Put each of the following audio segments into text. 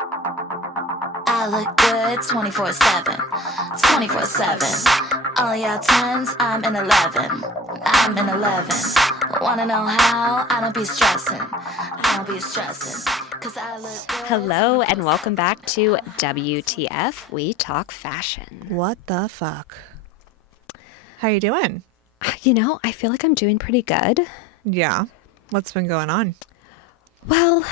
I look good 24/7, 24/7. All y'all 10s, I'm in 11. I'm in 11. Wanna know how? I don't be stressing. I don't be stressing. 'Cause I look good. Hello and welcome back to WTF. We talk fashion. What the fuck? How you doing? You know, I feel like I'm doing pretty good. Yeah. What's been going on? Well,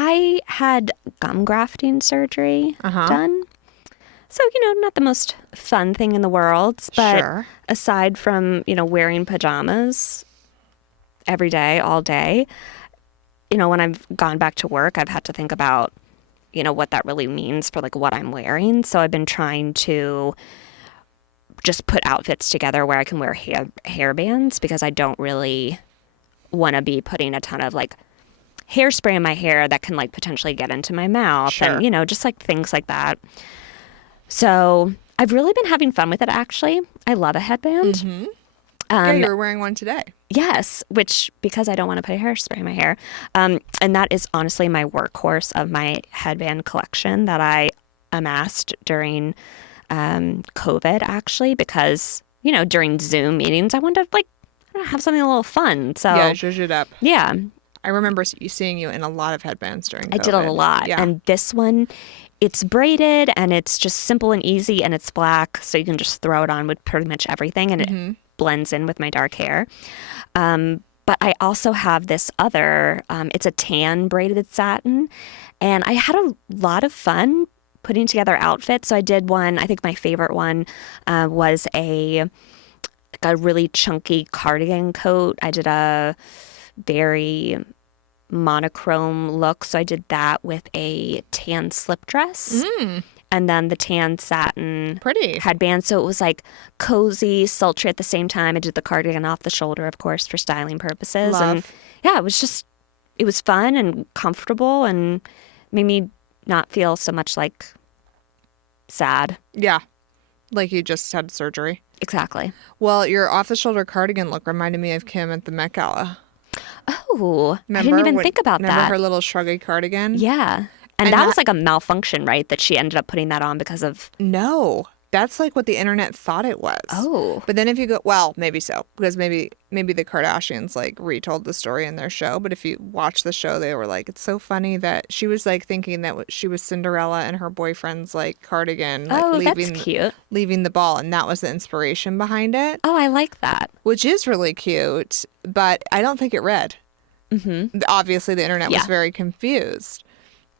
I had gum grafting surgery done. So, not the most fun thing in the world, but Sure. aside from, wearing pajamas every day, all day, when I've gone back to work, I've had to think about, what that really means for like what I'm wearing. So I've been trying to just put outfits together where I can wear hair bands because I don't really want to be putting a ton of like hairspray in my hair that can like potentially get into my mouth. Sure. And, just like things like that. So I've really been having fun with it, actually. I love a headband. Mm-hmm. Yeah, you were wearing one today. Yes, which because I don't want to put hairspray in my hair. And that is honestly my workhorse of my headband collection that I amassed during COVID, actually, because, during Zoom meetings, I wanted to like have something a little fun. So Yeah, zhuzh it up. yeah, I remember seeing you in a lot of headbands during COVID. I did a lot. Yeah. And this one, it's braided and it's just simple and easy and it's black. So you can just throw it on with pretty much everything and it blends in with my dark hair. But I also have this other, it's a tan braided satin. And I had a lot of fun putting together outfits. So I did one, I think my favorite one was a really chunky cardigan coat. I did a very monochrome look. So I did that with a tan slip dress. And then the tan satin Pretty. headband. So it was like cozy, sultry at the same time. I did the cardigan off the shoulder, of course, for styling purposes. Love. And yeah, it was fun and comfortable and made me not feel so much like sad. Yeah. Like you just had surgery. Exactly. Well, your off-the-shoulder cardigan look reminded me of Kim at the Met Gala. Oh, I didn't even think about remember that. her little shruggy cardigan? Yeah. And that was like a malfunction, right? That she ended up putting that on because of... No. That's like what the internet thought it was. Oh. But then if you go, well, maybe so, because maybe the Kardashians like retold the story in their show. But if you watch the show, they were like, it's so funny that she was like thinking that she was Cinderella and her boyfriend's like cardigan, like that's cute. leaving the ball, and that was the inspiration behind it. Oh, I like that. Which is really cute, but I don't think it read. Mm-hmm. Obviously, the internet was very confused.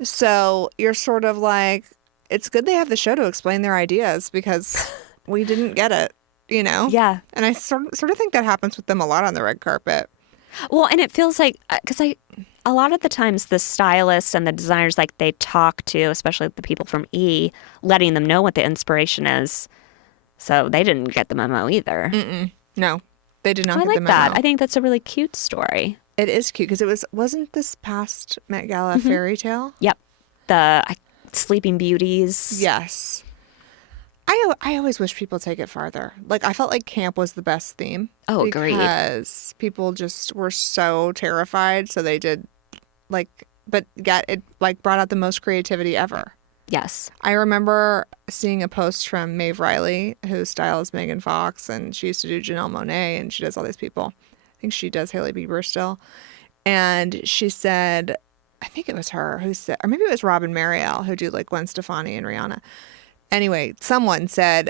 So you're sort of like, it's good they have the show to explain their ideas because we didn't get it, Yeah. And I sort of think that happens with them a lot on the red carpet. Well, and it feels like, because a lot of the times the stylists and the designers, like they talk to, especially the people from E, letting them know what the inspiration is. So they didn't get the memo either. No, they did not I get like the memo. that. I think that's a really cute story. It is cute because wasn't this past Met Gala a fairy tale? Yep. The Sleeping Beauties. Yes. I always wish people take it farther. Like, I felt like camp was the best theme. Oh, agreed. Because people just were so terrified. So they did, but it, brought out the most creativity ever. Yes. I remember seeing a post from Maeve Riley, whose style is Megan Fox, and she used to do Janelle Monáe, and she does all these people. I think she does Hailey Bieber still. And she said, I think it was her who said, or maybe it was Robin Marielle who do like Gwen Stefani and Rihanna. Anyway, someone said,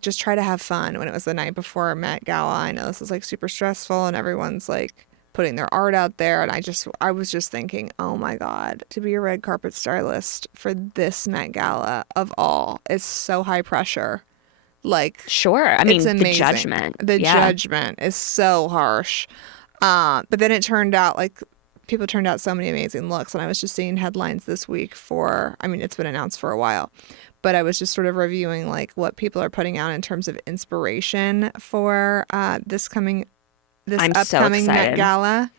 just try to have fun when it was the night before Met Gala. I know this is like super stressful and everyone's like putting their art out there. And I was just thinking, oh my God, to be a red carpet stylist for this Met Gala of all is so high pressure. Like, sure. I mean, it's amazing. the judgment. The judgment is so harsh. But then it turned out like people turned out so many amazing looks. And I was just seeing headlines this week it's been announced for a while, but I was just sort of reviewing like what people are putting out in terms of inspiration for this upcoming Met Gala.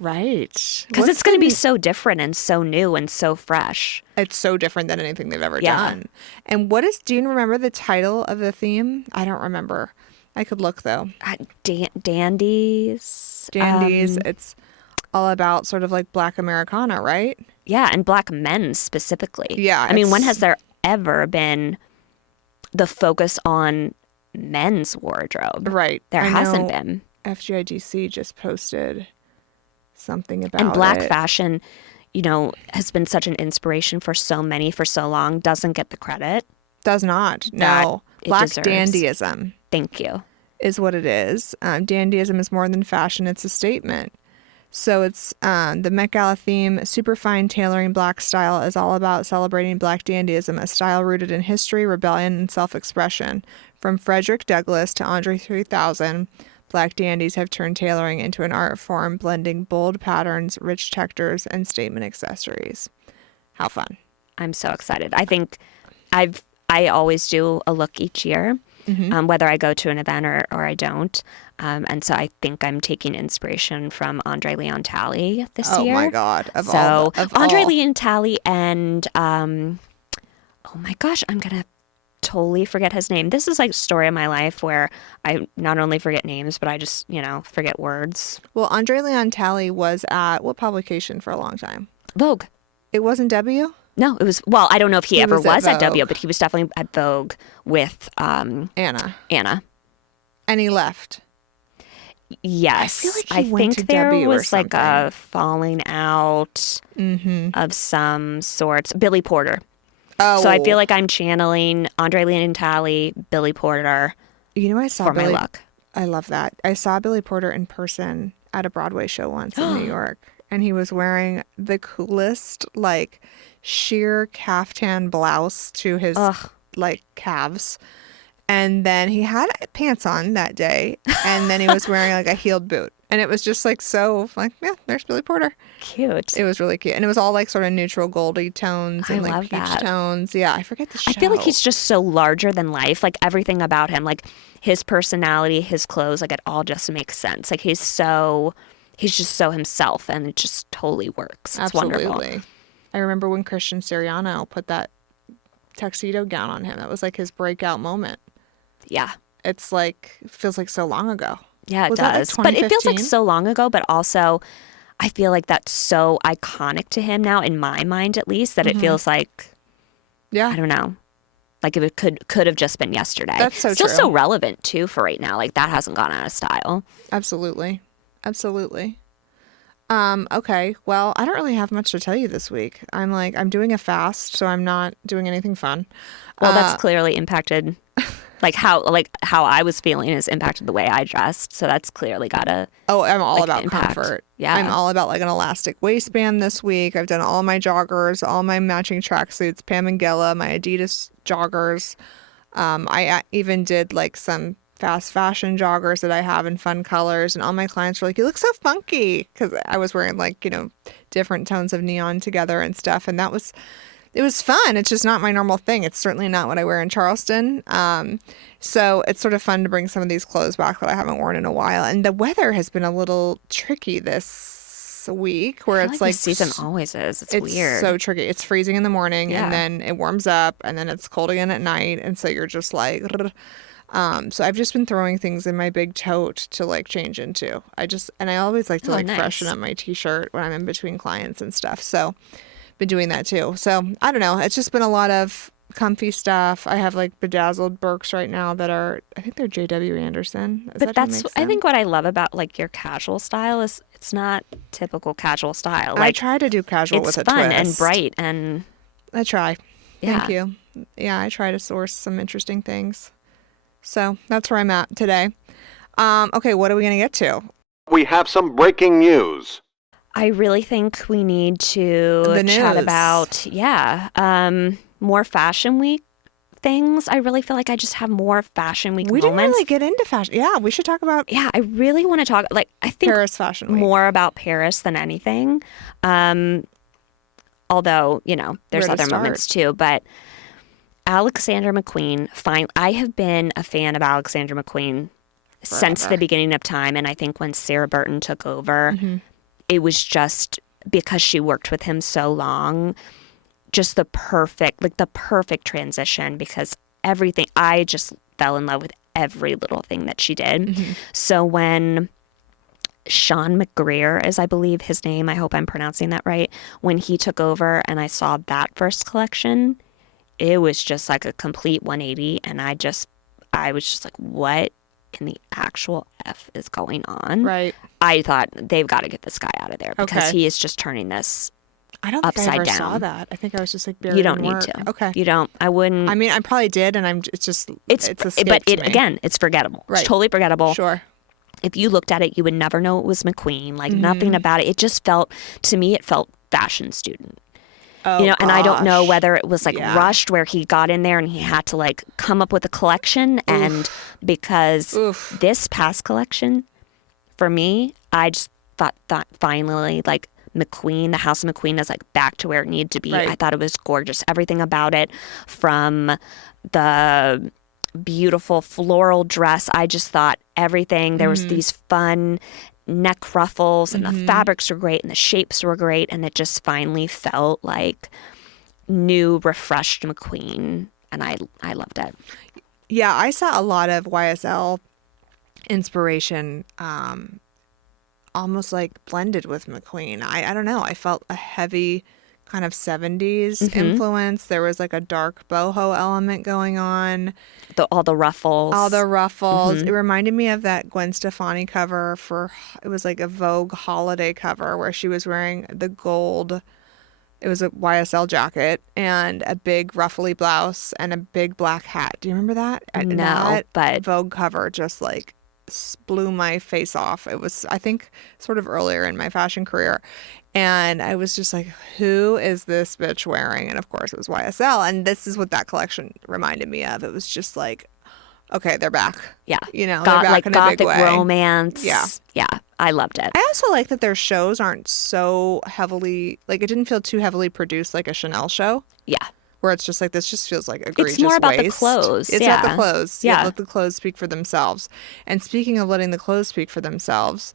Right. Because it's going to be so different and so new and so fresh. It's so different than anything they've ever done. And do you remember the title of the theme? I don't remember. I could look though. Dandies. Dandies. It's all about sort of like Black Americana, right? Yeah, and Black men specifically. Yeah, I mean, when it's- has there ever been the focus on men's wardrobe? Right. There I hasn't know been. FGIDC just posted something about And Black it. fashion, you know, has been such an inspiration for so many for so long, doesn't get the credit. Does not. that No. it Black deserves. dandyism Thank you. is what it is. Dandyism is more than fashion, it's a statement. So it's the Met Gala theme, Superfine Tailoring Black Style, is all about celebrating Black dandyism, a style rooted in history, rebellion, and self-expression. From Frederick Douglass to Andre 3000, Black dandies have turned tailoring into an art form, blending bold patterns, rich textures, and statement accessories. How fun. I'm so excited. I think I always do a look each year, whether I go to an event or I don't. And so I think I'm taking inspiration from Andre Leon Talley this year. Oh my God. Of So all. Of Andre all. Leon Talley and oh my gosh, I'm gonna totally forget his name. This is like a story of my life where I not only forget names, but I just, forget words. Well, Andre Leon Talley was at what publication for a long time? Vogue. It wasn't W? No, it was, well, I don't know if he ever was at was at W, Vogue. but he was definitely at Vogue with Anna. Anna. And he left. Yes. I feel like he went think to there W or was like a something. falling out of some sorts. Billy Porter. Oh. So I feel like I'm channeling Andre Leon Talley, Billy Porter You know, I saw for Billy. my look. I love that. I saw Billy Porter in person at a Broadway show once in New York, and he was wearing the coolest, like, sheer caftan blouse to his like calves, and then he had pants on that day, and then he was wearing like a heeled boot, and it was just like so like, yeah, there's Billy Porter. Cute. It was really cute, and it was all like sort of neutral goldy tones and I like love peach that. tones. Yeah, I forget the show. I feel like he's just so larger than life. Like everything about him, like his personality, his clothes, like it all just makes sense. Like he's just so himself, and it just totally works. It's wonderful. Absolutely. I remember when Christian Siriano put that tuxedo gown on him. That was like his breakout moment. Yeah. It's like, feels like so long ago. Yeah, it Was that, like, does. But it feels like 2015? so long ago, but also I feel like that's so iconic to him now, in my mind at least, that it feels like, Yeah. I don't know, like if it could have just been yesterday. That's so Still true. so relevant too for right now. Like that hasn't gone out of style. Absolutely. Absolutely. Okay. Well, I don't really have much to tell you this week. I'm doing a fast, so I'm not doing anything fun. Well, that's clearly impacted, like how I was feeling has impacted the way I dressed. So that's clearly got to. Oh, I'm all like, about impact. comfort. Yeah. I'm all about like an elastic waistband this week. I've done all my joggers, all my matching tracksuits, Pam and Gilla, my Adidas joggers. I even did like some fast fashion joggers that I have in fun colors, and all my clients were like, "You look so funky," because I was wearing like, different tones of neon together and stuff, and it was fun. It's just not my normal thing. It's certainly not what I wear in Charleston. So it's sort of fun to bring some of these clothes back that I haven't worn in a while. And the weather has been a little tricky this week, where I feel it's like like this season always is. It's weird. so tricky. It's freezing in the morning, Yeah. and then it warms up, and then it's cold again at night, and so you're just like. So I've just been throwing things in my big tote to like change into. I always like to like nice. freshen up my t-shirt when I'm in between clients and stuff. So been doing that too. So I don't know. It's just been a lot of comfy stuff. I have like bedazzled Birks right now that are, I think they're JW Anderson. Is But that who that's, makes I them? think what I love about like your casual style is it's not typical casual style. I Like try to do casual it's with a fun twist. and bright and I try. Yeah. Thank you. Yeah, I try to source some interesting things. So that's where I'm at today. Okay, what are we going to get to? We have some breaking news. I really think we need to The chat news. about, more Fashion Week things. I really feel like I just have more Fashion Week We didn't moments. really get into fashion. Yeah, we should talk about Yeah, I really want to talk, like, I think Paris Fashion Week. more about Paris than anything. Although, there's Where to other moments too, but Alexandra McQueen, I have been a fan of Alexandra McQueen since Forever. the beginning of time. And I think when Sarah Burton took over, Mm-hmm. it was just because she worked with him so long, just the perfect transition, because I just fell in love with every little thing that she did. Mm-hmm. So when Sean McGreer is, I believe, his name. I hope I'm pronouncing that right. When he took over and I saw that first collection, it was just like a complete 180. And I was just like, what in the actual F is going on? Right. I thought they've got to get this guy out of there because Okay. he is just turning this I don't think I upside ever down. saw that. I think I was just like buried You don't in need work. to. Okay. You don't. I wouldn't. I mean, I probably did, and it's just escaped but me. again, it's forgettable. Right. It's totally forgettable. Sure. If you looked at it, you would never know it was McQueen. Like Mm-hmm. nothing about it. It just felt, to me, it felt fashion student. Oh, And I don't know gosh. whether it was like Yeah. rushed where he got in there and he had to like come up with a collection. And because Oof. this past collection, for me, I just thought finally like McQueen, the House of McQueen is like back to where it needed to be. Right. I thought it was gorgeous. Everything about it, from the beautiful floral dress. I just thought everything. There was these fun neck ruffles and the fabrics were great and the shapes were great. And it just finally felt like new, refreshed McQueen. And I loved it. Yeah, I saw a lot of YSL inspiration, almost like blended with McQueen. I don't know. I felt a heavy kind of 70s influence. There was like a dark boho element going on. All the ruffles. All the ruffles. It reminded me of that Gwen Stefani cover it was like a Vogue holiday cover where she was wearing the gold. It was a YSL jacket and a big ruffly blouse and a big black hat. Do you remember that? No, That but- Vogue cover just like blew my face off. It was, I think, sort of earlier in my fashion career. And I was just like, who is this bitch wearing? And of course, it was YSL. And this is what that collection reminded me of. It was just like, okay, they're back. Yeah. They're Got, back like in a big gothic way. romance. Yeah. Yeah. I loved it. I also like that their shows aren't so heavily, like, it didn't feel too heavily produced like a Chanel show, Yeah. where it's just like, this just feels like egregious more about the waste. clothes, It's about the yeah. clothes. Yeah. Let the clothes speak for themselves. And speaking of letting the clothes speak for themselves,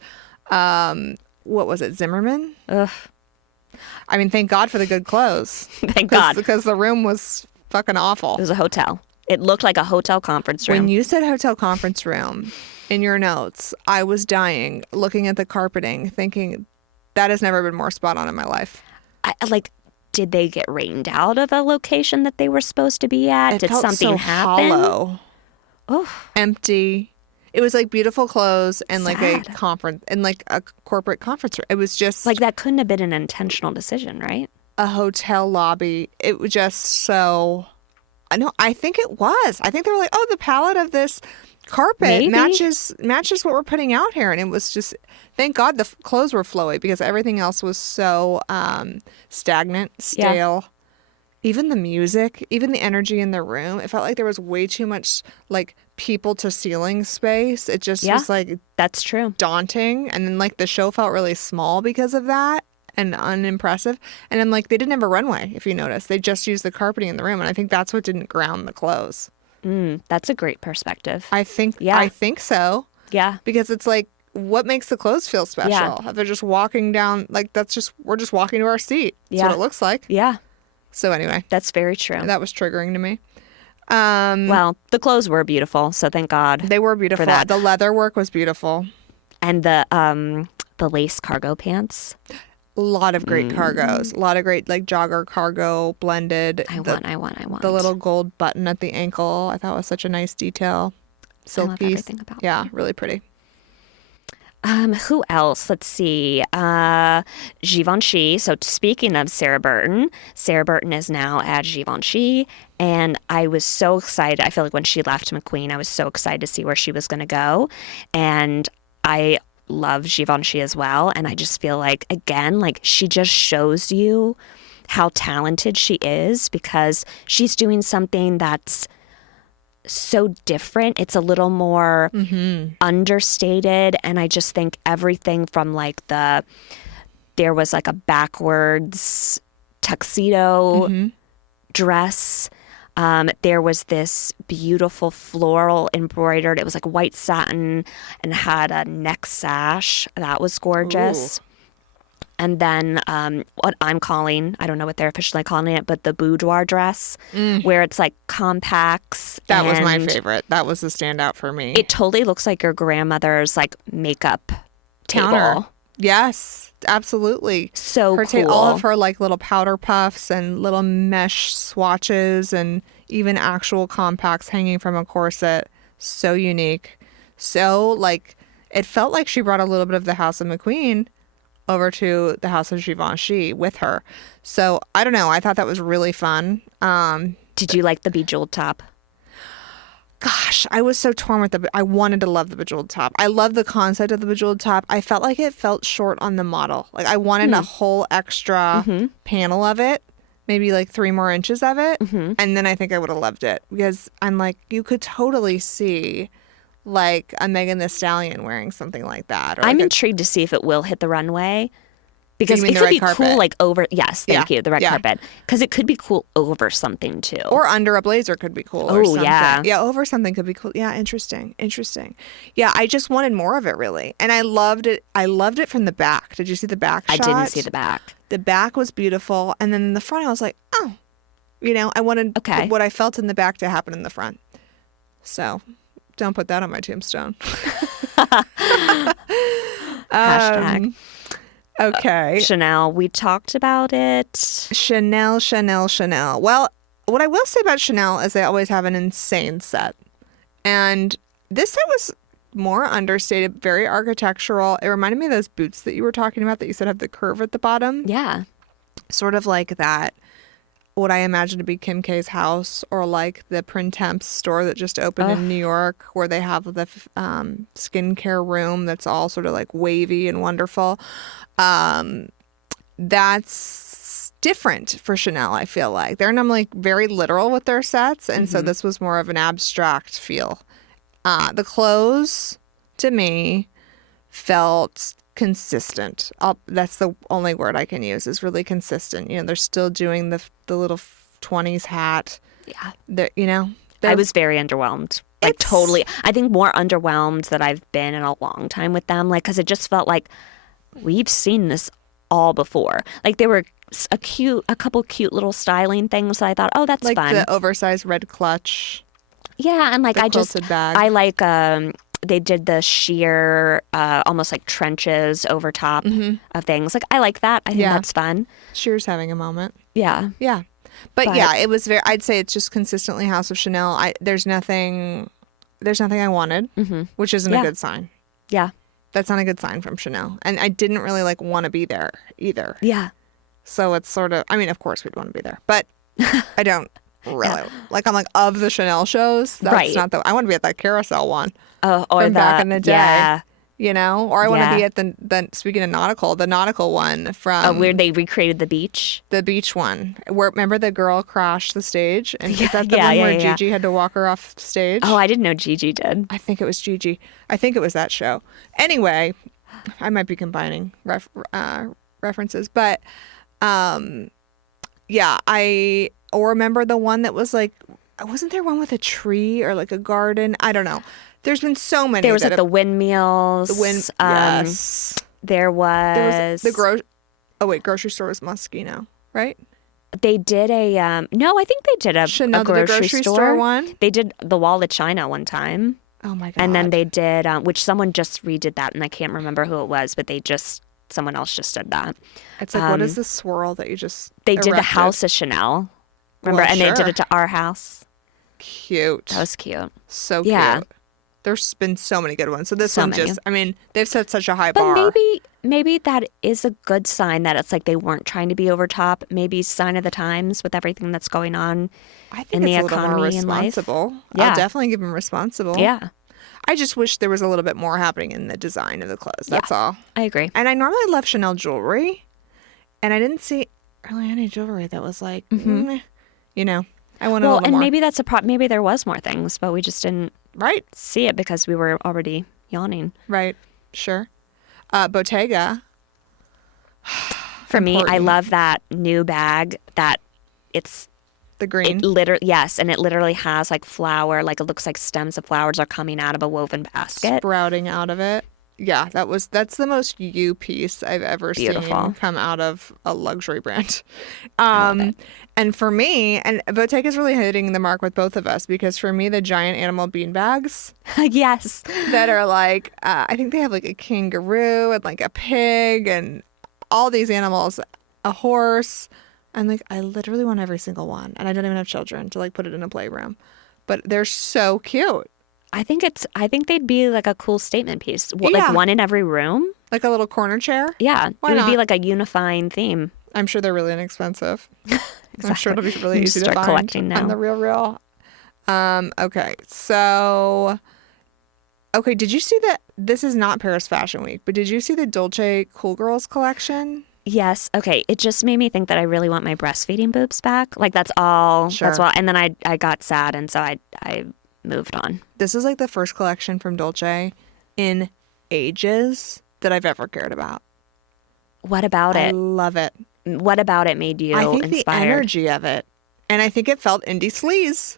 what was it, Zimmerman? Ugh. I mean, thank God for the good clothes. Thank God. Because the room was fucking awful. It was a hotel. It looked like a hotel conference room. When you said hotel conference room in your notes, I was dying looking at the carpeting, thinking that has never been more spot on in my life. Did they get rained out of a location that they were supposed to be at? It Did felt something so happen? hollow, empty. It was like beautiful clothes and like a Sad. conference and like a corporate conference room. It was just Like that couldn't have been an intentional decision, right? a hotel lobby. It was just so. I know. I think it was. I think they were like, oh, the palette of this carpet Maybe. matches what we're putting out here, and it was just. Thank God the clothes were flowy because everything else was so stagnant, stale. Even the music, even the energy in the room, it felt like there was way too much like people to ceiling space. It just was like That's true. daunting, and then like the show felt really small because of that and unimpressive. And then like they didn't have a runway, if you notice. They just used the carpeting in the room, and I think that's what didn't ground the clothes. That's a great perspective. I think so. Yeah. Because it's like, what makes the clothes feel special? Yeah. If they're just walking down, like we're just walking to our seat. That's what Yeah. it looks like. Yeah. So anyway, That's very true. that was triggering to me. Well, the clothes were beautiful, so thank God. They were beautiful. that. The leather work was beautiful. And the lace cargo pants. A lot of great cargos. A lot of great like jogger cargo blended. I want. The little gold button at the ankle. I thought was such a nice detail. I love Silky. everything about Yeah, really pretty. Who else? Let's see. Givenchy. So speaking of Sarah Burton is now at Givenchy, and I was so excited. I feel like when she left McQueen, I was so excited to see where she was going to go, and I love Givenchy as well. And I just feel like, again, like she just shows you how talented she is because she's doing something that's so different. It's a little more understated. And I just think everything from like there was like a backwards tuxedo dress. There was this beautiful floral embroidered. It was like white satin and had a neck sash. That was gorgeous. And then what I'm calling, I don't know what they're officially calling it, but the boudoir dress, where it's like compacts. That was my and favorite. That was the standout for me. It totally looks like your grandmother's like makeup counter. table. Yes, absolutely. So her cool. all of her like little powder puffs and little mesh swatches and even actual compacts hanging from a corset. So unique. So like it felt like she brought a little bit of the House of McQueen over to the House of Givenchy with her. So I don't know. I thought that was really fun. Did you like the bejeweled top? Gosh, I was so torn with I wanted to love the bejeweled top. I love the concept of the bejeweled top. I felt like it felt short on the model. Like I wanted a whole extra panel of it, maybe like 3 more inches of it. And then I think I would have loved it because I'm like, you could totally see like a Megan Thee Stallion wearing something like that. Or I'm like intrigued to see if it will hit the runway. Because mean it the could red be carpet? cool, like over. Yes, thank Yeah, you, the red yeah. carpet. Because it could be cool over something too. or under a blazer could be cool. Or Oh, something. yeah. Yeah, over something could be cool. Yeah, interesting. Yeah, I just wanted more of it really. And I loved it. I loved it from the back. Did you see the back I shot? didn't see the back. The back was beautiful. And then in the front, I was like, oh, I wanted Okay. what I felt in the back to happen in the front. So don't put that on my tombstone. Hashtag Okay. Chanel. We talked about it. Chanel. Well, what I will say about Chanel is they always have an insane set. And this set was more understated, very architectural. It reminded me of those boots that you were talking about that you said have the curve at the bottom. Yeah. Sort of like that, what I imagine to be Kim K's house, or like the Printemps store that just opened in New York, where they have the skincare room that's all sort of like wavy and wonderful. That's different for Chanel, I feel like. They're normally very literal with their sets, and so this was more of an abstract feel. The clothes, to me, felt consistent. That's the only word I can use, is really consistent. They're still doing the little 20s hat. Yeah. I was very underwhelmed. Like totally. I think more underwhelmed than I've been in a long time with them. Like, because it just felt like we've seen this all before. Like there were a couple cute little styling things that I thought, oh, that's like fun. the oversized red clutch. Yeah, and like the I just quilted bag. I like they did the sheer almost like trenches over top of things. Like I like that. I think Yeah. that's fun. Shear's having a moment. Yeah. Yeah. But yeah, it was I'd say it's just consistently House of Chanel. There's nothing I wanted, which isn't a Yeah. good sign. Yeah. That's not a good sign from Chanel. And I didn't really like want to be there either. Yeah. So it's sort of, I mean, of course we'd want to be there, but I don't really. Like, I'm like, of the Chanel shows, that's Right. not I want to be at that carousel one Oh, or from back in the day. Yeah. Or I want to Yeah. be at the speaking of the nautical one from Where they recreated the beach. the beach one. Where remember the girl crashed the stage, and is that the Yeah, one yeah, where yeah. Gigi had to walk her off stage? Oh, I didn't know Gigi did. I think it was Gigi. I think it was that show. Anyway, I might be combining references, but yeah, I remember the one that was like, wasn't there one with a tree or like a garden? I don't know. There's been so many. There was that like the windmills. yes. There was the grocery store was Moschino, right? They did a no, I think they did a Chanel did grocery, a grocery store one? They did the Wall of China one time. Oh my god. And then they did which someone just redid that, and I can't remember who it was, but someone else just did that. It's like, what is the swirl that you just They did the erected? House of Chanel. Remember? Well, and they sure. did it to our house. Cute. That was cute. So Yeah. cute. There's been so many good ones. So this So one many. just, I mean, they've set such a high But bar. maybe that is a good sign that it's like they weren't trying to be over top. Maybe sign of the times with everything that's going on I think in it's the a little more economy and life. responsible. Yeah. I'll definitely give them responsible. Yeah, I just wish there was a little bit more happening in the design of the clothes. That's all. I agree. And I normally love Chanel jewelry, and I didn't see really any jewelry that was like, I wanted a Well, little and more. maybe that's maybe there was more things, but we just didn't Right, see it because we were already yawning. right, sure. Bottega. For me, I Important. love that new bag that it's The green. and it literally has like flower, like it looks like stems of flowers are coming out of a woven basket. Sprouting out of it. Yeah, that's the most you piece I've ever Beautiful. seen come out of a luxury brand. I love it. And for me, and Bottega is really hitting the mark with both of us because for me, the giant animal bean bags Yes. that are like, I think they have like a kangaroo and like a pig and all these animals, a horse. And like, I literally want every single one. And I don't even have children to like put it in a playroom, but they're so cute. I think they'd be like a cool statement piece. Yeah. Like one in every room. Like a little corner chair. Yeah. Why it would be not? like a unifying theme. I'm sure they're really inexpensive. I'm sure it'll be really You easy to start find collecting now. on the Real. Okay, so did you see that? This is not Paris Fashion Week, but did you see the Dolce Cool Girls collection? Yes. Okay. It just made me think that I really want my breastfeeding boobs back. Like that's all. Sure. That's all. And then I got sad, and so I moved on. This is like the first collection from Dolce in ages that I've ever cared about. What about I it? love it. What about it made you I think inspired? the energy of it, and I think it felt indie sleaze.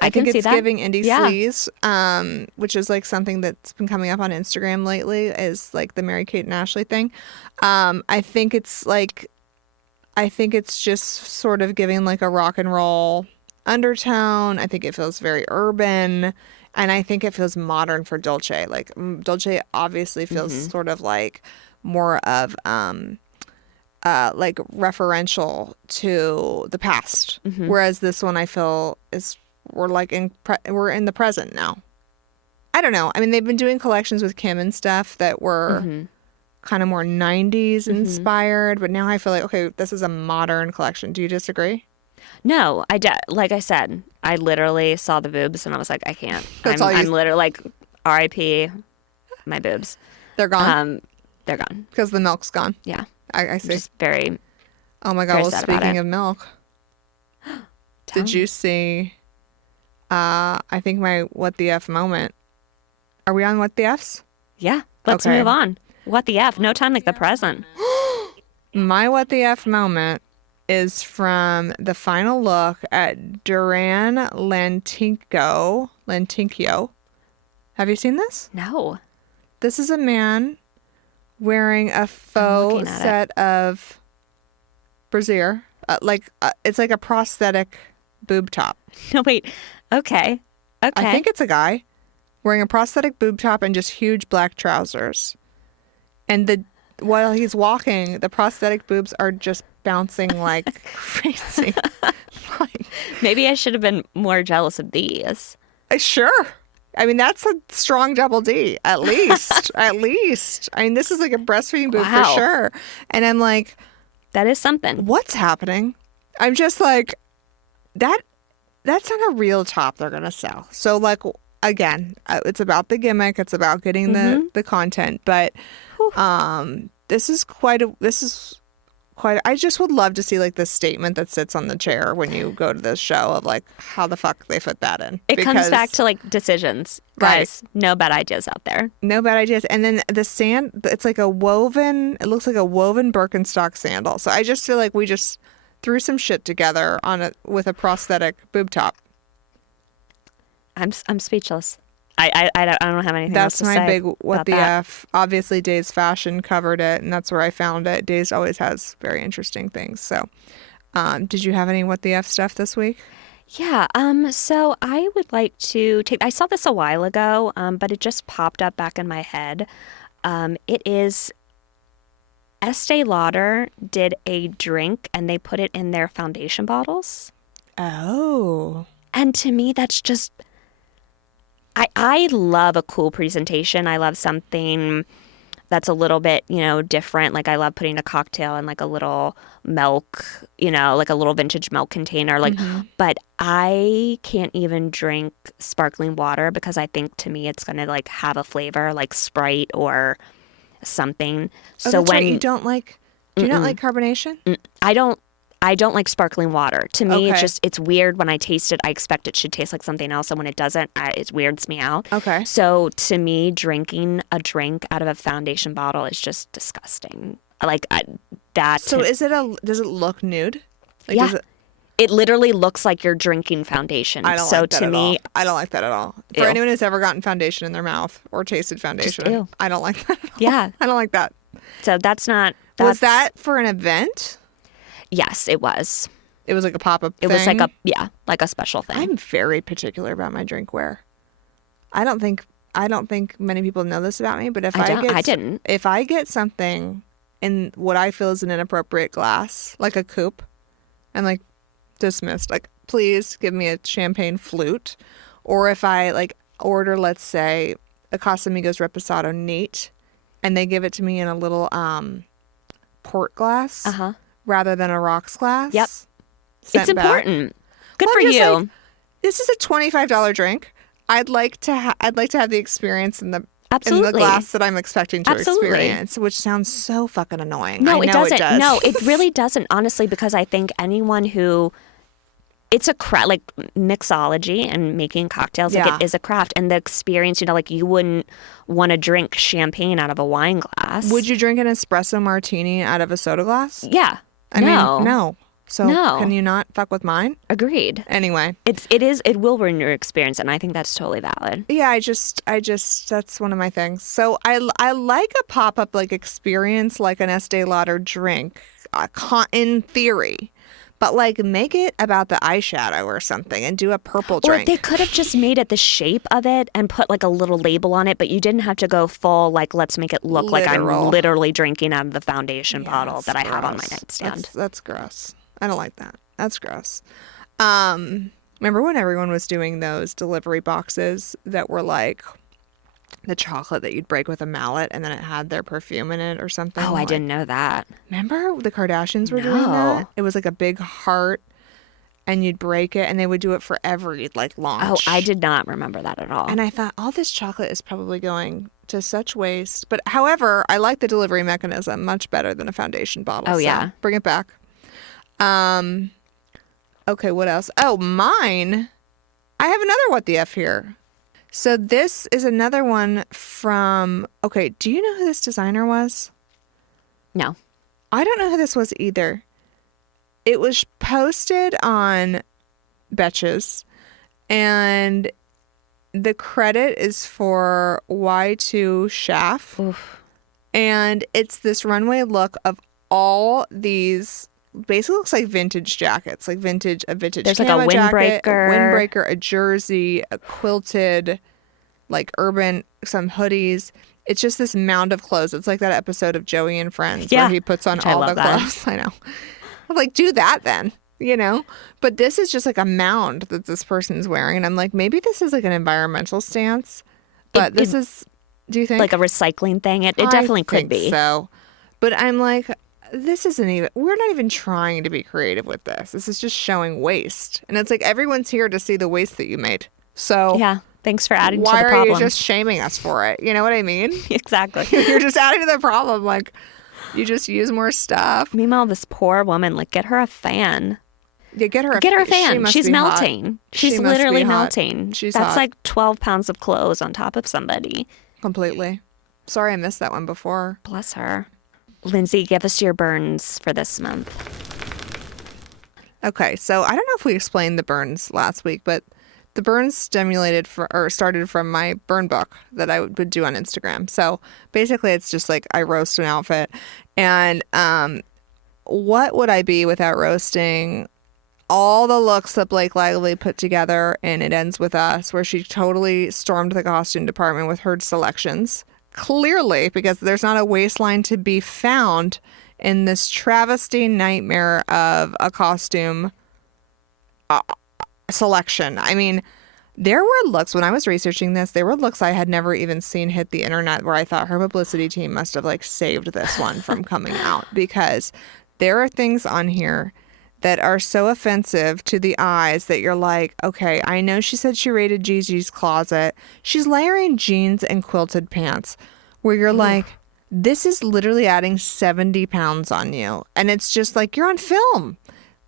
I think can see it's that. giving indie Yeah. sleaze, which is like something that's been coming up on Instagram lately, is like the Mary-Kate and Ashley thing. I think it's just sort of giving like a rock and roll undertone. I think it feels very urban, and I think it feels modern for Dolce. Like Dolce obviously feels sort of like more of like referential to the past, whereas this one I feel is we're in the present now. I don't know. I mean, they've been doing collections with Kim and stuff that were kind of more 90s inspired, but now I feel like, okay, this is a modern collection. Do you disagree? No, like I said, I literally saw the boobs and I was like, I can't. That's all you- I'm literally like, R.I.P. my boobs. They're gone They're gone. because the milk's gone. Yeah. I see. Just very. Oh my God. very Well, sad about speaking it. of milk, Tell did me. you see, I think my what the F moment. Are we on what the Fs? Yeah. Let's Okay. move on. What the F? No time like the present. My what the F moment is from the final look at Duran Lantincio. Have you seen this? No. This is a man wearing a faux looking at it. set of brassiere. It's like a prosthetic boob top. No, wait. Okay. Okay. I think it's a guy wearing a prosthetic boob top and just huge black trousers. And while he's walking, the prosthetic boobs are just bouncing like crazy. Maybe I should have been more jealous of these. Sure. I mean, that's a strong double D, at least. At least. I mean, this is like a breastfeeding boob for Wow. sure. And I'm like, That is something. what's happening? I'm just like, that's not a real top they're going to sell. So, like, again, it's about the gimmick. It's about getting the content. But this is quite, I just would love to see, like, the statement that sits on the chair when you go to this show of, like, how the fuck they fit that in. It comes Because- back to like decisions. Right. Guys, no bad ideas out there. No bad ideas. And then the sand, it's like it looks like a woven Birkenstock sandal. So I just feel like we just threw some shit together with a prosthetic boob top. I'm speechless. I don't have anything That's else to my say big what about the that. F. Obviously, Days Fashion covered it, and that's where I found it. Days always has very interesting things. So did you have any what the F stuff this week? Yeah. So I would like to I saw this a while ago, but it just popped up back in my head. It is Estee Lauder did a drink and they put it in their foundation bottles. Oh. And to me, that's just, I love a cool presentation. I love something that's a little bit, different. Like I love putting a cocktail in like a little milk, like a little vintage milk container. Like, but I can't even drink sparkling water because I think to me it's going to like have a flavor like Sprite or something. Oh, So that's right. when You don't like, do you not like carbonation? I don't like sparkling water. To me, Okay. it's weird when I taste it. I expect it should taste like something else. And when it doesn't, it weirds me out. Okay. So to me, drinking a drink out of a foundation bottle is just disgusting. Like that. So does it look nude? Like, Yeah. does it, It literally looks like you're drinking foundation. I don't so like that to at me, all. I don't like that at all. For Ew. anyone who's ever gotten foundation in their mouth or tasted foundation, ew. I don't like that at all. Yeah. I don't like that. So that's not. Was that for an event? Yes, it was. It was like a pop-up It thing? was like a special thing. I'm very particular about my drinkware. I don't think many people know this about me, but if I didn't. If I get something in what I feel is an inappropriate glass, like a coupe, I'm like dismissed. Like, please give me a champagne flute. Or if I like order, let's say, a Casamigos Reposado neat, and they give it to me in a little port glass rather than a rocks glass. Yep. sent It's back. important. Good Well, for I'm just you. like, this is a $25 drink. I'd like to have the experience in the Absolutely. glass that I'm expecting to Absolutely. experience, which sounds so fucking annoying. No, I it know doesn't. It does. No, it really doesn't, honestly, because I think anyone who it's a craft, like mixology and making cocktails, like Yeah. it is a craft. And the experience, like you wouldn't want to drink champagne out of a wine glass. Would you drink an espresso martini out of a soda glass? Yeah. I mean, no. So No. can you not fuck with mine? Agreed. Anyway. It will ruin your experience, and I think that's totally valid. Yeah, I just that's one of my things. So I like a pop-up like experience, like an Estee Lauder drink, in theory. But like make it about the eyeshadow or something and do a purple Or drink. they could have just made it the shape of it and put like a little label on it, but you didn't have to go full, like, let's make it look like Literal. I'm literally drinking out of the foundation bottle That's that I have on my gross. nightstand. That's gross. I don't like that. That's gross. Remember when everyone was doing those delivery boxes that were like the chocolate that you'd break with a mallet and then it had their perfume in it or something? Oh, I Like, didn't know that. Remember the Kardashians were doing that? No. It was like a big heart and you'd break it and they would do it for every like launch. Oh, I did not remember that at all. And I thought all this chocolate is probably going to such waste. But however, I like the delivery mechanism much better than a foundation bottle. Oh, so yeah. bring it back. Okay, what else? Oh, mine. I have another what the F here. So this is another one from, okay, do you know who this designer was? No. I don't know who this was either. It was posted on Betches, and the credit is for Y2 Schaff. And it's this runway look of all these, basically looks like vintage jackets, like a vintage There's like a camo jacket, windbreaker. a windbreaker, a jersey, a quilted, like urban, some hoodies. It's just this mound of clothes. It's like that episode of Joey and Friends Yeah. where he puts on Which I all the love that. clothes. I know. I'm like, do that then, you know? But this is just like a mound that this person's wearing. And I'm like, maybe this is like an environmental stance. But this is, do you think? Like a recycling thing. It I definitely could think be. so. But I'm like, this isn't even, we're not even trying to be creative with this. This is just showing waste. And it's like, everyone's here to see the waste that you made. So Yeah. Thanks for adding to why the are problem. you just shaming us for it? You know what I mean? Exactly. You're just adding to the problem. Like, you just use more stuff. Meanwhile, this poor woman, like, get her a fan. Yeah, get her a Get her a she fan. must She's be hot. melting. She She's must be literally hot. melting. She's That's hot. like 12 pounds of clothes on top of somebody. Completely. Sorry I missed that one before. Bless her. Lindsay, give us your burns for this month. Okay, so I don't know if we explained the burns last week, but the burns started from my burn book that I would do on Instagram. So basically it's just like I roast an outfit. And what would I be without roasting all the looks that Blake Lively put together in It Ends With Us, where she totally stormed the costume department with her selections. Clearly, because there's not a waistline to be found in this travesty nightmare of a costume selection. I mean, there were looks when I was researching this, there were looks I had never even seen hit the internet where I thought her publicity team must have like saved this one from coming out, because there are things on here that are so offensive to the eyes that you're like, okay, I know she said she raided Gigi's closet. She's layering jeans and quilted pants where you're like, this is literally adding 70 pounds on you. And it's just like, you're on film.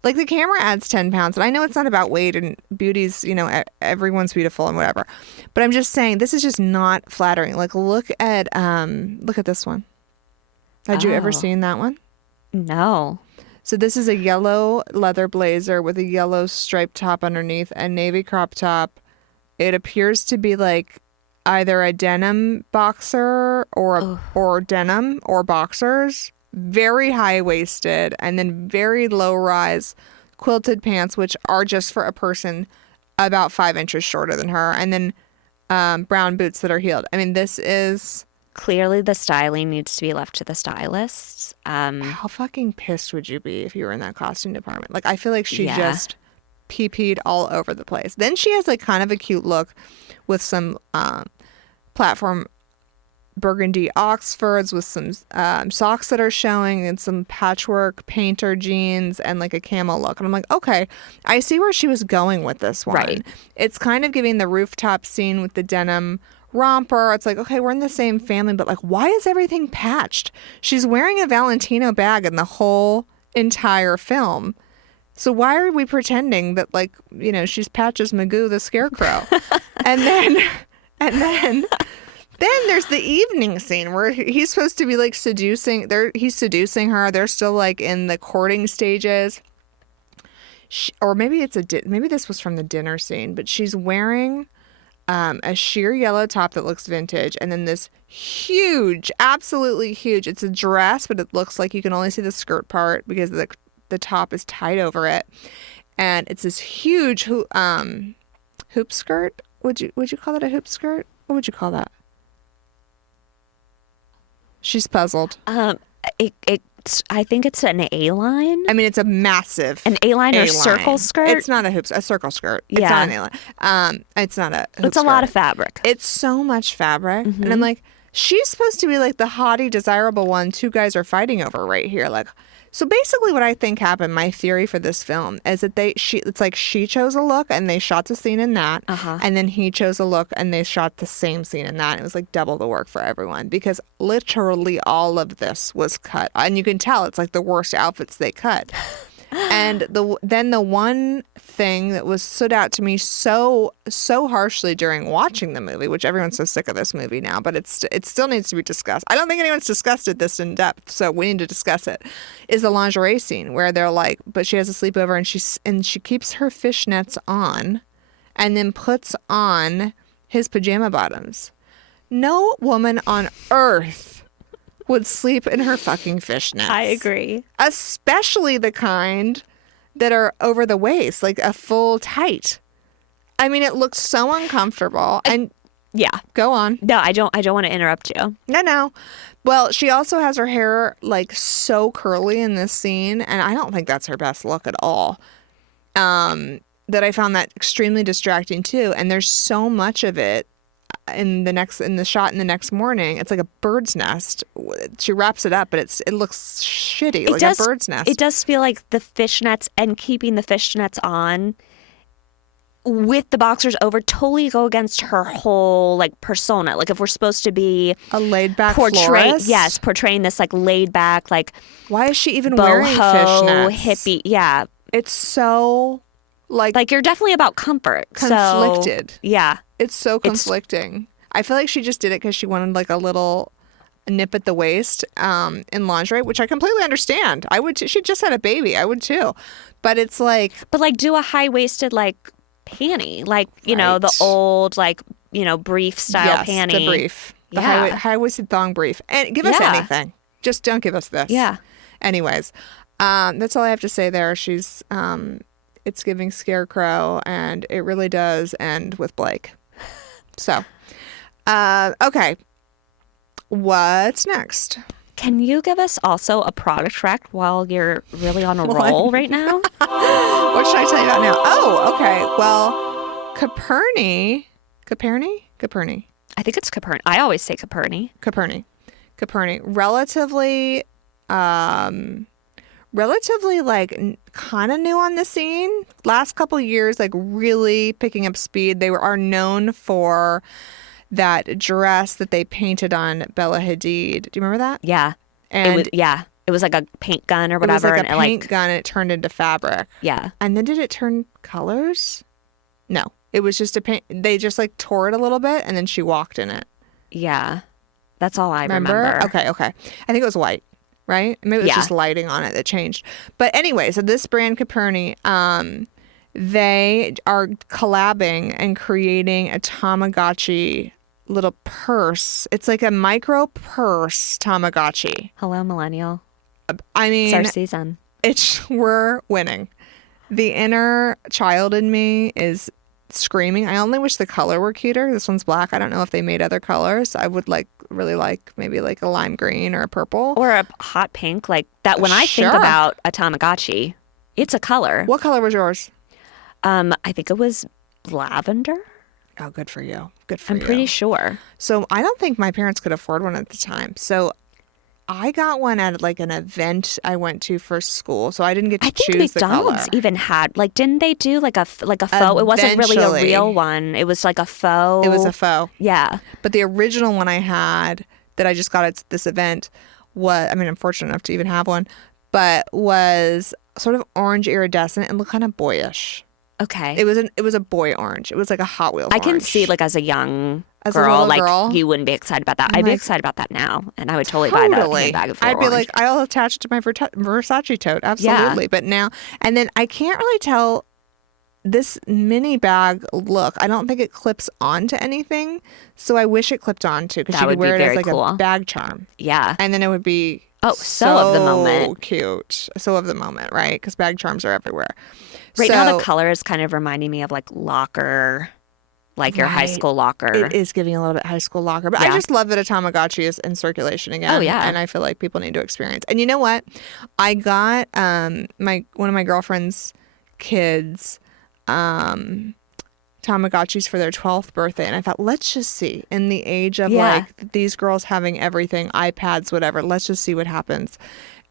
Like the camera adds 10 pounds. And I know it's not about weight and beauty's, you know, everyone's beautiful and whatever. But I'm just saying this is just not flattering. Like look at this one. Had you ever Oh. seen that one? No. So this is a yellow leather blazer with a yellow striped top underneath and navy crop top. It appears to be like either a denim boxer or denim or boxers. Very high-waisted and then very low-rise quilted pants, which are just for a person about 5 inches shorter than her. And then brown boots that are heeled. I mean, this is... Clearly, the styling needs to be left to the stylists. How fucking pissed would you be if you were in that costume department? Like, I feel like she Yeah. just pee-peed all over the place. Then she has like kind of a cute look with some platform burgundy Oxfords with some socks that are showing and some patchwork painter jeans and like a camo look. And I'm like, okay, I see where she was going with this one. Right. It's kind of giving the rooftop scene with the denim romper. It's like, okay, we're in the same family, but like, why is everything patched? She's wearing a Valentino bag in the whole entire film. So why are we pretending that, like, you know, she's Patches Magoo the Scarecrow? and then there's the evening scene where he's supposed to be like he's seducing her. They're still like in the courting stages. Or maybe maybe this was from the dinner scene, but she's wearing a sheer yellow top that looks vintage, and then this huge, absolutely huge. It's a dress, but it looks like you can only see the skirt part because the top is tied over it, and it's this huge hoop skirt. Would you call that a hoop skirt? What would you call that? She's puzzled. I think it's an A-line. I mean, it's a massive An A-line or A-line. circle skirt. It's not a circle skirt. It's Yeah. not an A-line. It's not a hoop It's a lot skirt. of fabric. It's so much fabric. Mm-hmm. And I'm like, she's supposed to be like the haughty, desirable one 2 guys are fighting over right here. Like, so basically what I think happened, my theory for this film, is that it's like she chose a look and they shot the scene in that. And then he chose a look and they shot the same scene in that. It was like double the work for everyone because literally all of this was cut. And you can tell it's like the worst outfits they cut. And then the one thing that stood out to me so harshly during watching the movie, which everyone's so sick of this movie now, but it still needs to be discussed. I don't think anyone's discussed it this in depth, so we need to discuss it. Is the lingerie scene where they're like, but she has a sleepover and she keeps her fishnets on, and then puts on his pajama bottoms. No woman on earth would sleep in her fucking fishnets. I agree. Especially the kind that are over the waist, like a full tight. I mean, it looks so uncomfortable. And Yeah. go on. No, I don't want to interrupt you. No. Well, she also has her hair like so curly in this scene, and I don't think that's her best look at all. That I found that extremely distracting too. And there's so much of it in the shot in the next morning. It's like a bird's nest. She wraps it up, but it looks shitty, like a bird's nest. It does feel like the fishnets and keeping the fishnets on with the boxers over totally go against her whole like persona. Like if we're supposed to be A laid back florist. portraying this like laid back, like Why is she even wearing boho fishnets? hippie. Yeah, It's so like you're definitely about comfort. conflicted. So, yeah. It's so conflicting. I feel like she just did it because she wanted like a little nip at the waist in lingerie, which I completely understand. I would. She just had a baby. I would too. But it's like, But like do a high waisted like panty, like you know the Right. old like you know brief style yes, panty. the brief, the Yeah. high-waisted thong brief, and give us Yeah. anything. Just don't give us this. Yeah. Anyways, that's all I have to say there. She's it's giving Scarecrow, and it really does end with Blake. So, okay. What's next? Can you give us also a product rec while you're really on a roll right now? What should I tell you about now? Oh, okay. Well, Caperni. I think it's Caperni. I always say Caperni. Caperni. Relatively like kind of new on the scene. Last couple years, like really picking up speed. They are known for that dress that they painted on Bella Hadid. Do you remember that? Yeah. And It was like a paint gun or it was whatever. like a paint gun, and it turned into fabric. Yeah. And then did it turn colors? No, it was just a paint. They just like tore it a little bit, and then she walked in it. Yeah. That's all I remember. Okay. I think it was white. right? Maybe it was Yeah. just lighting on it that changed. But anyway, so this brand Caperni, they are collabing and creating a Tamagotchi little purse. It's like a micro purse Tamagotchi. Hello, millennial. I It's our mean, season. we're winning. The inner child in me is screaming. I only wish the color were cuter. This one's black. I don't know if they made other colors. I would really like maybe like a lime green or a purple. Or a hot pink, like that. When I think Sure. about a Tamagotchi, it's a color. What color was yours? I think it was lavender. Oh, good for you. Good for I'm you. pretty sure. So I don't think my parents could afford one at the time. So I got one at like an event I went to for school. So I didn't get to I think choose the color. McDonald's even had like, didn't they do like a faux? It wasn't really a Eventually. real one. It was like a faux. It was a faux. Yeah. But the original one I had that I just got at this event was, I mean, I'm fortunate enough to even have one, but was sort of orange iridescent and looked kind of boyish. Okay. It was a boy orange. It was like a Hot Wheels I can orange. see like as a young As a girl, little like girl? you wouldn't be excited about that. I'd be like- excited about that now, and I would totally buy that handbag if it I'd were be orange. like, I'll attach it to my Versace tote. Absolutely. But now, and then I can't really tell this mini bag look. I don't think it clips onto anything. So I wish it clipped onto because That you would could be wear it as very like cool. a bag charm. Yeah. And then it would be so of the moment. Cute. So of the moment, right? Because bag charms are everywhere. Right now, So the color is kind of reminding me of like locker, like your high Right. school locker. it is giving a little bit high school locker. But I Yeah. just love that a Tamagotchi is in circulation again. Oh, yeah. And I feel like people need to experience. And you know what? I got one of my girlfriend's kids Tamagotchis for their 12th birthday. And I thought, let's just see. In the age of Yeah. like these girls having everything, iPads, whatever, let's just see what happens.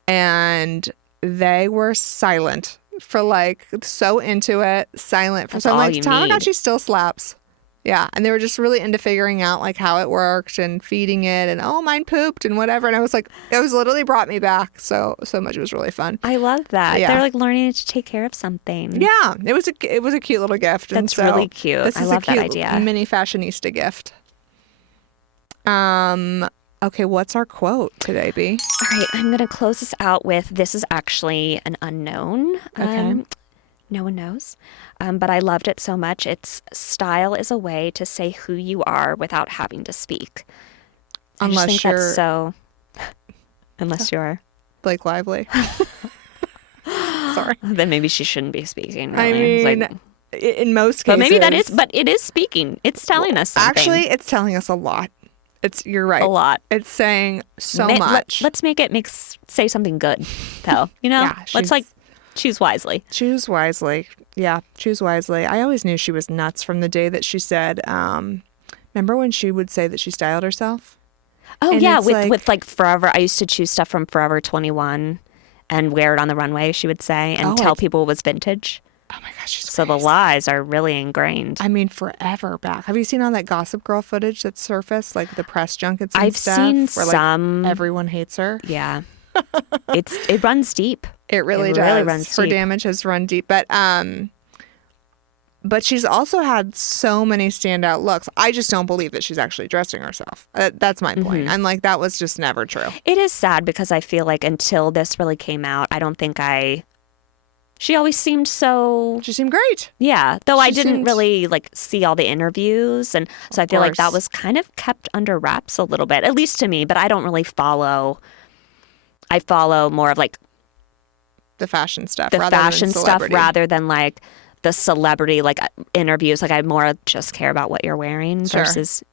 And they were silent for like so into it, silent. That's So I'm all like, you Tamagotchi need. still slaps. Yeah. And they were just really into figuring out like how it worked and feeding it and oh, mine pooped and whatever. And I was like, it was literally brought me back so much. It was really fun. I love that. Yeah. They're like learning to take care of something. Yeah. It was a cute little gift. And That's so really cute. This I is love a that cute idea. mini fashionista gift. Okay, what's our quote today, B? All right, I'm going to close this out with this is actually an unknown. Okay. No one knows. But I loved it so much. It's style is a way to say who you are without having to speak. I just Unless think you're that's so. Unless you're. Blake Lively. Sorry. Then maybe she shouldn't be speaking. I Really. It's mean, like, in most cases. but maybe that is. But it is speaking. It's telling us something. Actually, it's telling us a lot. You're right. a lot. It's saying so Ma- much. Let's make it say something good, though. You know, Yeah, let's she's- like choose wisely. Choose wisely. Yeah, choose wisely. I always knew she was nuts from the day that she said, remember when she would say that she styled herself? Oh And yeah, it's with like Forever. I used to choose stuff from Forever 21 and wear it on the runway. She would say and Oh, tell I- people it was vintage. Oh my gosh, she's So the crazy. lies are really ingrained. I mean, forever back. Have you seen all that Gossip Girl footage that surfaced, like the press junkets and I've stuff? seen where, like, some. everyone hates her. Yeah, it runs deep. It really It does. really runs Her deep. damage has run deep, but she's also had so many standout looks. I just don't believe that she's actually dressing herself. That's my point. Mm-hmm. I'm like, that was just never true. It is sad because I feel like until this really came out, I don't think She always seemed so. She seemed great. Yeah, though I She didn't seemed- really like see all the interviews, and so I feel like that course. was kind of kept under wraps a little bit, at least to me. But I don't really follow. I follow more of like The fashion stuff. the rather than fashion stuff celebrity. rather than like the celebrity like interviews. Like I more just care about what you're wearing Sure. versus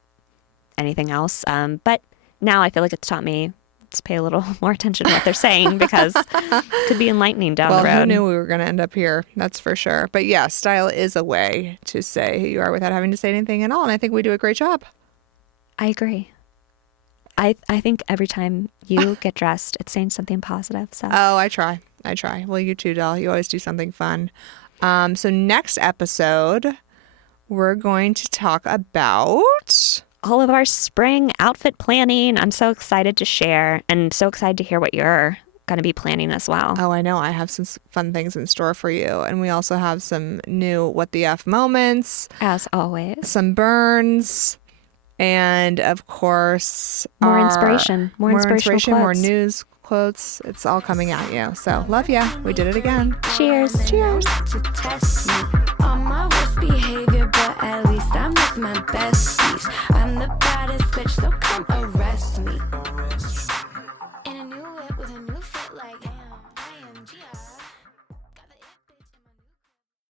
anything else. But now I feel like it's taught me to pay a little more attention to what they're saying because it could be enlightening down Well, the road. who knew we were going to end up here? That's for sure. But yeah, style is a way to say who you are without having to say anything at all. And I think we do a great job. I agree. I think every time you get dressed, it's saying something positive. So Oh, I try. Well, you too, doll. You always do something fun. So next episode, we're going to talk about... all of our spring outfit planning, I'm so excited to share and so excited to hear what you're going to be planning as well. Oh, I know. I have some fun things in store for you. And we also have some new What the F moments, As always. some burns, and of course, More our- inspiration. More inspirational more quotes. news, quotes. It's all coming at you. So love ya. We did it again. Cheers. Cheers. To test me on my worst behavior, but at least I'm with my besties. I'm the baddest bitch, so